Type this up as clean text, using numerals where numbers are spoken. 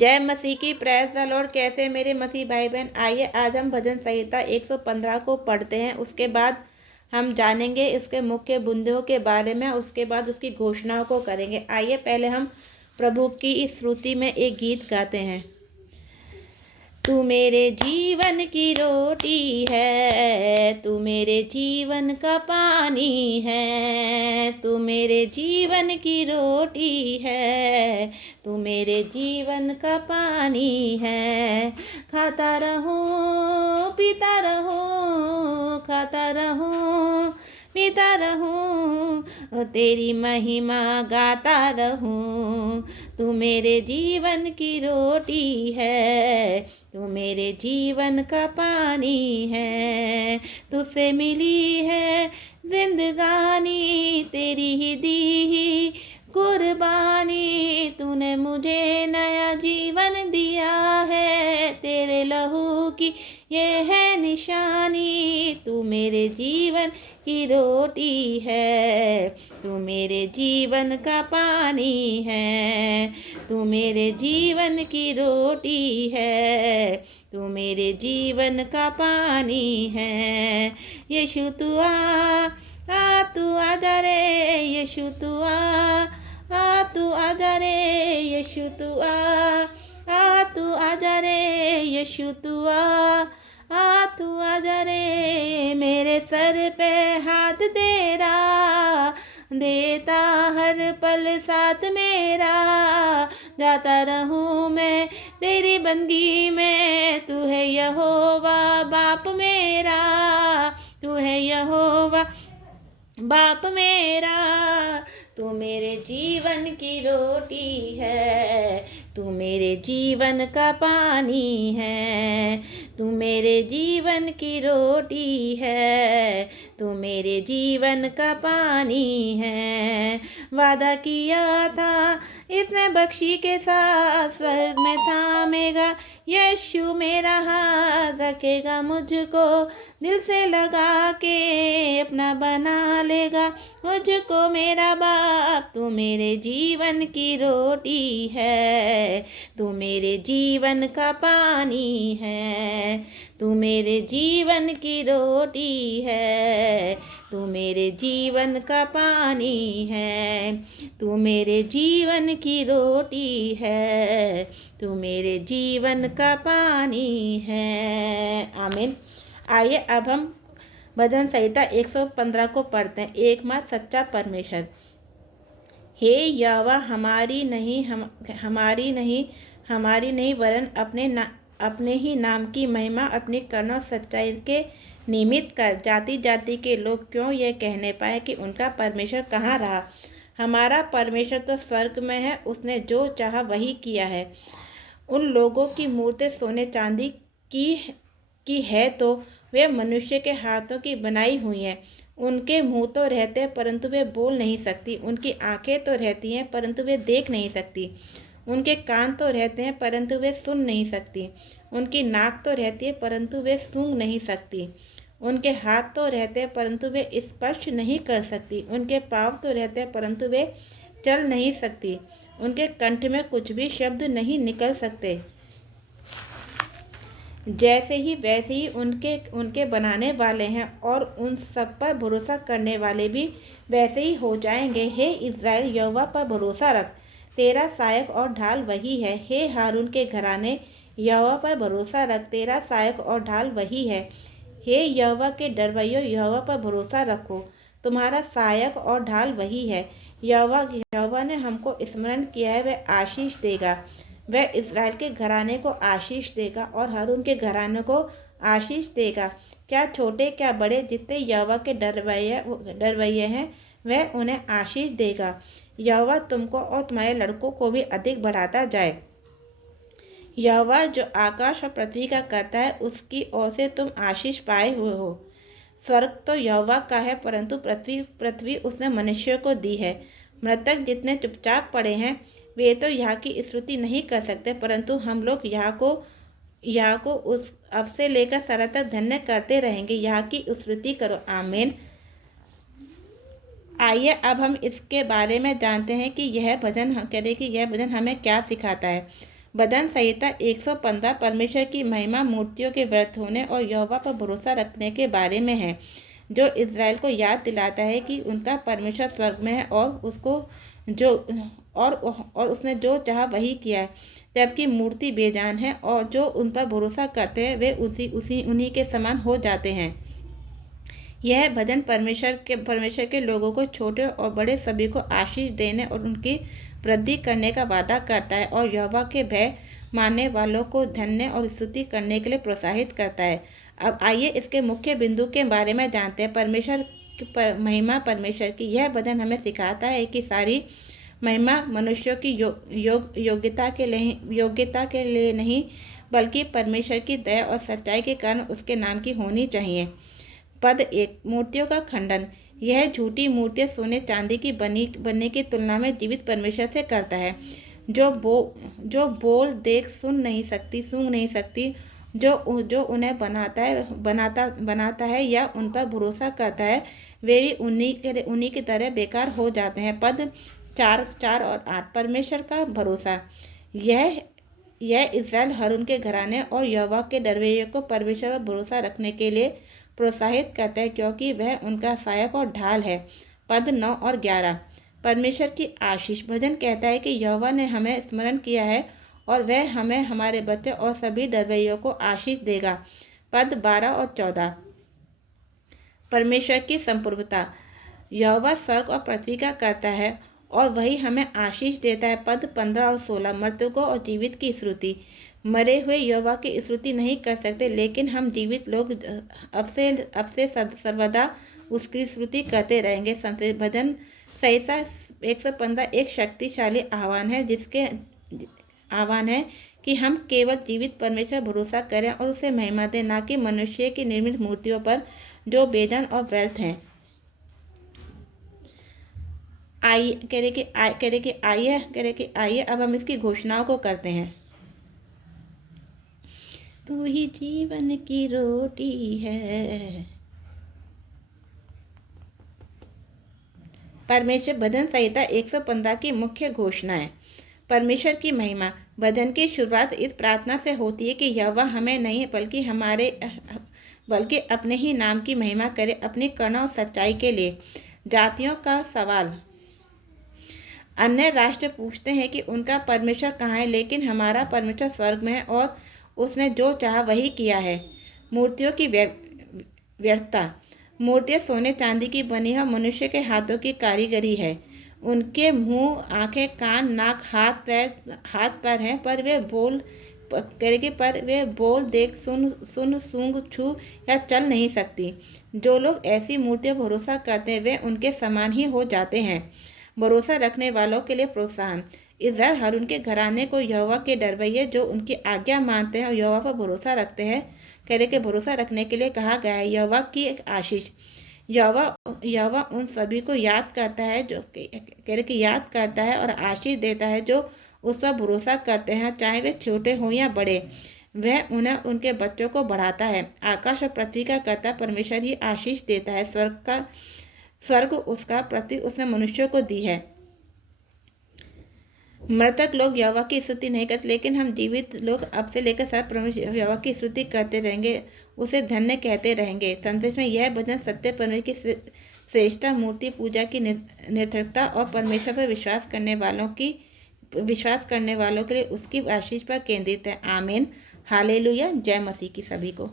जय मसीह की, praise the Lord. कैसे मेरे मसीह भाई बहन, आइए आज हम भजन संहिता 115 को पढ़ते हैं। उसके बाद हम जानेंगे इसके मुख्य बिंदुओं के बारे में, उसके बाद उसकी घोषणाओं को करेंगे। आइए पहले हम प्रभु की इस स्तुति में एक गीत गाते हैं। तू मेरे जीवन की रोटी है, तू मेरे जीवन का पानी है, तू मेरे जीवन की रोटी है, तू मेरे जीवन का पानी है। खाता रहूं पीता रहूं, खाता रहूं पीता रहूं, तेरी महिमा गाता रहूं। तू मेरे जीवन की रोटी है, तू मेरे जीवन का पानी है। तुझसे मिली है जिंदगानी, तेरी ही दी ही कुर्बानी, तूने मुझे नया जीवन दिया है, तेरे लहू की ये है निशानी। तू मेरे जीवन की रोटी है, तू मेरे जीवन का पानी है, तू मेरे जीवन की रोटी है, तू मेरे जीवन का पानी है। यीशु तू तू आजा रे, यीशु तू तू आजा रे, यीशु तू तू आजा रे, यीशु तू तू आजा रे। मेरे सर पे हाथ तेरा, देता हर पल साथ मेरा, जाता रहूं मैं तेरी बंदगी में। तू है यहोवा बाप मेरा, तू है यहोवा बाप मेरा। तू मेरे जीवन की रोटी है, तू मेरे जीवन का पानी है, तू मेरे जीवन की रोटी है, तू मेरे जीवन का पानी है। वादा किया था इसने बख्शी के साथ, स्वर्ग में थामेगा यीशु मेरा हाथ, रखेगा मुझको दिल से लगा के, अपना बना लेगा मुझको मेरा बाप। तू मेरे जीवन की रोटी है, तू मेरे जीवन का पानी है, तू मेरे जीवन की रोटी है, तू मेरे जीवन का पानी है, तू मेरे जीवन की रोटी है, तू मेरे जीवन का पानी है। आमीन। आइए अब हम भजन संहिता 115 को पढ़ते हैं। एकमात्र सच्चा परमेश्वर, हे यहोवा हमारी नहीं वरन अपने ही नाम की महिमा अपनी करुणा और सच्चाई के निमित्त कर, जाति जाति के लोग क्यों यह कहने पाए कि उनका परमेश्वर कहाँ रहा। हमारा परमेश्वर तो स्वर्ग में है, उसने जो चाहा वही किया है। उन लोगों की मूर्तें सोने चांदी की है तो वे मनुष्य के हाथों की बनाई हुई हैं। उनके मुंह तो रहते हैं परंतु वे बोल नहीं सकती, उनकी आंखें तो रहती हैं परंतु वे देख नहीं सकती, उनके कान तो रहते हैं परंतु वे सुन नहीं सकती, उनकी नाक तो रहती है परंतु वे सूंघ नहीं सकती, उनके हाथ तो रहते हैं परंतु वे स्पर्श नहीं कर सकती, उनके पाँव तो रहते हैं परंतु वे चल नहीं सकती, उनके कंठ में कुछ भी शब्द नहीं निकल सकते। जैसे ही वैसे ही उनके बनाने वाले हैं और उन सब पर भरोसा करने वाले भी वैसे ही हो जाएंगे। हे इज़राइल, यहोवा पर भरोसा रख, तेरा सहायक और ढाल वही है। हे हारून के घराने, यहोवा पर भरोसा रख, तेरा सहायक और ढाल वही है। हे यहोवा के डरवैयों, यहोवा पर भरोसा रखो, तुम्हारा सहायक और ढाल वही है। यहोवा ने हमको स्मरण किया है, वह आशीष देगा, वह इज़राइल के घराने को आशीष देगा और हारून के घराने को आशीष देगा। क्या छोटे क्या बड़े जितने यहोवा के डरवैये हैं, वह उन्हें आशीष देगा। यहोवा तुमको और तुम्हारे लड़कों को भी अधिक बढ़ाता जाए। यहोवा जो आकाश और पृथ्वी का करता है, उसकी ओर से तुम आशीष पाए हुए हो। स्वर्ग तो यहोवा का है परंतु पृथ्वी उसने मनुष्य को दी है। मृतक जितने चुपचाप पड़े हैं वे तो यहाँ की स्तुति नहीं कर सकते, परंतु हम लोग यहाँ को उस अब से लेकर सदा तक धन्य करते रहेंगे। यहाँ की स्तुति करो। आमीन। आइए अब हम इसके बारे में जानते हैं कि यह भजन हमें क्या सिखाता है। भजन संहिता 115 परमेश्वर की महिमा, मूर्तियों के व्यर्थ होने और यहोवा पर भरोसा रखने के बारे में है, जो इज़राइल को याद दिलाता है कि उनका परमेश्वर स्वर्ग में है और उसको जो और उसने जो चाहा वही किया है, जबकि मूर्ति बेजान है और जो उन पर भरोसा करते हैं वे उन्हीं के समान हो जाते हैं। यह भजन परमेश्वर के लोगों को, छोटे और बड़े सभी को आशीष देने और उनकी वृद्धि करने का वादा करता है और यहोवा के भय मानने वालों को धन्य और स्तुति करने के लिए प्रोत्साहित करता है। अब आइए इसके मुख्य बिंदु के बारे में जानते हैं। महिमा परमेश्वर की। यह भजन हमें सिखाता है कि सारी महिमा मनुष्यों की योग्यता के लिए नहीं, बल्कि परमेश्वर की दया और सच्चाई के कारण उसके नाम की होनी चाहिए। पद 1, मूर्तियों का खंडन। यह झूठी मूर्तियां सोने चांदी की बनने की तुलना में जीवित परमेश्वर से करता है, जो बोल देख सूंघ नहीं सकती, जो उन्हें बनाता है या उन पर भरोसा करता है, वे भी उन्हीं की तरह बेकार हो जाते हैं। पद 4 और 8, परमेश्वर का भरोसा। यह इज़राइल हारून के घराने और यहोवा के डरवैयों को परमेश्वर पर भरोसा रखने के लिए प्रोत्साहित करता है, क्योंकि वह उनका सहायक और ढाल है। पद 9 और 11, परमेश्वर की आशीष। भजन कहता है कि यहोवा ने हमें स्मरण किया है और वह हमें, हमारे बच्चे और सभी डरवैयों को आशीष देगा। पद 12 और 14, परमेश्वर की संपूर्णता। यहोवा स्वर्ग और पृथ्वी का करता है और वही हमें आशीष देता है। पद 15 और 16, मृतकों और जीवित की स्तुति। मरे हुए यहोवा की स्तुति नहीं कर सकते, लेकिन हम जीवित लोग अब से सर्वदा उसकी स्तुति करते रहेंगे। भजन संहिता 115 एक शक्तिशाली आह्वान है कि हम केवल जीवित परमेश्वर भरोसा करें और उसे महिमा दें, ना कि मनुष्य की निर्मित मूर्तियों पर जो बेजान और व्यर्थ हैं। आइए अब हम इसकी घोषणाओं को करते हैं। तू ही जीवन की रोटी है। परमेश्वर भजन संहिता 115 की मुख्य घोषणाएं। परमेश्वर की महिमा। भजन की शुरुआत इस प्रार्थना से होती है कि यहोवा हमें नहीं बल्कि अपने ही नाम की महिमा करे, अपनी करुणा और सच्चाई के लिए। जातियों का सवाल। अन्य राष्ट्र पूछते हैं कि उनका परमेश्वर कहाँ है, लेकिन हमारा परमेश्वर स्वर्ग में है और उसने जो चाहा वही किया है। मूर्तियों की व्यर्थता। मूर्तियाँ सोने चांदी की बनी है, मनुष्य के हाथों की कारीगरी है। उनके मुंह, आंखें, कान, नाक, हाथ पैर हैं, पर वे बोल देख सुन सूंघ छू या चल नहीं सकती। जो लोग ऐसी मूर्तियों पर भरोसा करते हैं वे उनके समान ही हो जाते हैं। भरोसा रखने वालों के लिए प्रोत्साहन। इज़राइल हारून के घराने को यहोवा के डरवैये जो उनकी आज्ञा मानते हैं और यहोवा पर भरोसा रखते हैं के भरोसा रखने के लिए कहा गया है। यहोवा की एक आशीष। यहोवा उन सभी को याद करता है और आशीष देता है जो उस पर भरोसा करते हैं, चाहे वे छोटे हों या बड़े। वह उन्हें उनके बच्चों को बढ़ाता है। आकाश और पृथ्वी का कर्ता परमेश्वर ही आशीष देता है। स्वर्ग उसका, पृथ्वी उसने मनुष्यों को दी है। मृतक लोग यहोवा की स्तुति नहीं करते, लेकिन हम जीवित लोग अब से लेकर सदा परमेश्वर यहोवा की स्तुति करते रहेंगे, उसे धन्य कहते रहेंगे। संदेश में यह भजन सत्य परमेश्वर की श्रेष्ठता, मूर्ति पूजा की निरर्थकता और परमेश्वर पर विश्वास करने वालों के लिए उसकी आशीष पर केंद्रित है। आमीन। हालेलुया। जय मसीह की सभी को।